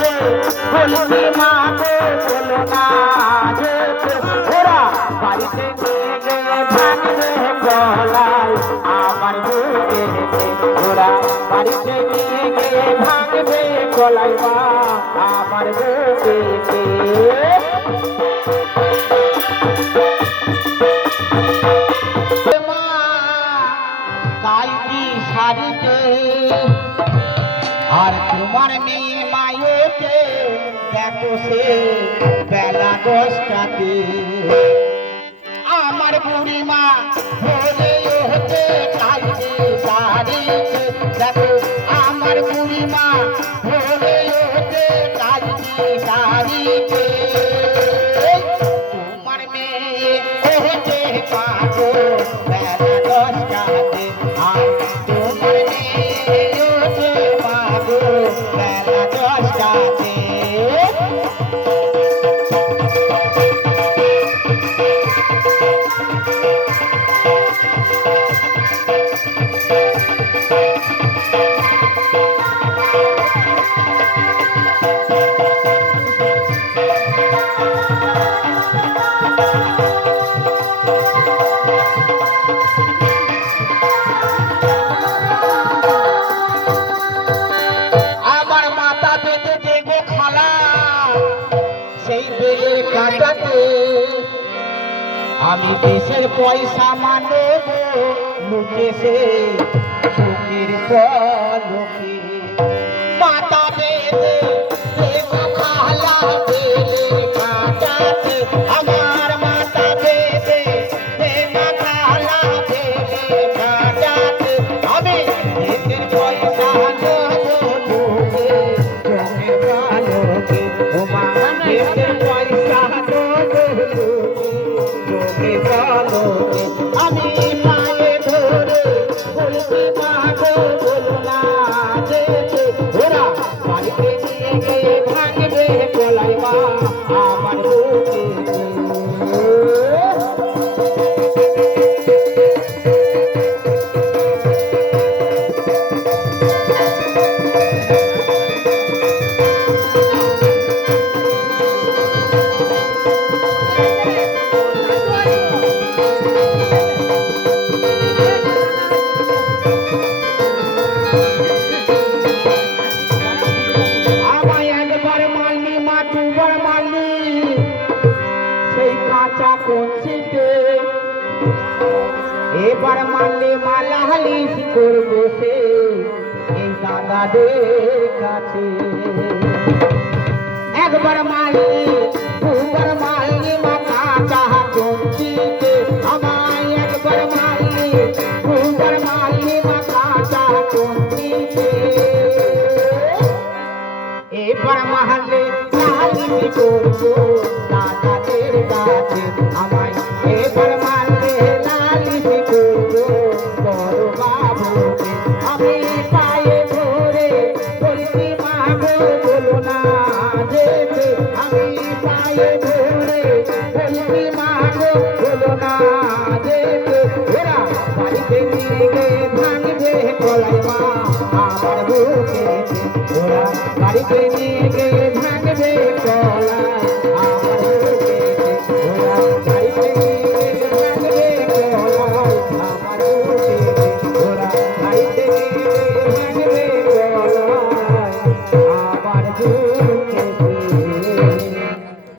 ধরে বলছি মা গো বলো না যেতে ওরা বাড়িতে নিয়ে গিয়ে ভাঙবে গলায় আমার বুকেতে ওরা বাড়িতে নিয়ে গিয়ে ভাঙবে গলায় মা আমার বুকেতে শাড়িতে আর তোমার মেয়ে মায়েতে দেখো সে বেলা 10টাতে আমার বুড়ি মা ভোরে হতে কালকে শাড়িতে দেখো আমার বুড়ি মা ভোরে হতে কালকে শাড়িতে তোমার মেয়ে হতে পাবো বেলা 10টাতে আর তোমার মেয়ে হতে পাবো বেলা 10টাতে আমি দেশের পয়সা মানব লুটেছে চোখের পলকে মাথা বেঁধে খালা বেলের কাটাতে আমার মাথা বেঁধে খালা বেলের কাটাতে আমি দেশের পয়সা নেব লুটে চোখের পলকে ওমা দেশের পয়সা আমি পায়ে ধরে বলছি মা গো বলো না যেতে ওরা বাড়িতে নিয়ে গিয়ে ভাঙবে গলায় মা আমার বুকেতে এবার মানলে মালা হালিশ করবো সে এই দাদাদের কাছে একবার মারলে দুবার মারলে মাথা চাহা চমচিতে আমায় একবার মারলে দুবার মারলে মাথা চাহা চমচিতে এবার মারলে হালিশ করবো দাদাদের কাছে আমায় এবার মারলে আমি পায়ে ধরে বলছি মা গো বলো না যেতে আমি পায়ে ধরে বলছি মা গো বলো না যেতে ওরা বাড়িতে নিয়ে গিয়ে ভাঙবে গলায় মা আমার বুকেতে ওরা বাড়িতে নিয়ে গিয়ে ভাঙবে গলায় আমার বুকেতে ওরা বাড়িতে নিয়ে গিয়ে ভাঙবে গলায় আমার বুকেতে ওরা বাড়িতে নিয়ে ভাঙবে গলায় আমার বুকেতে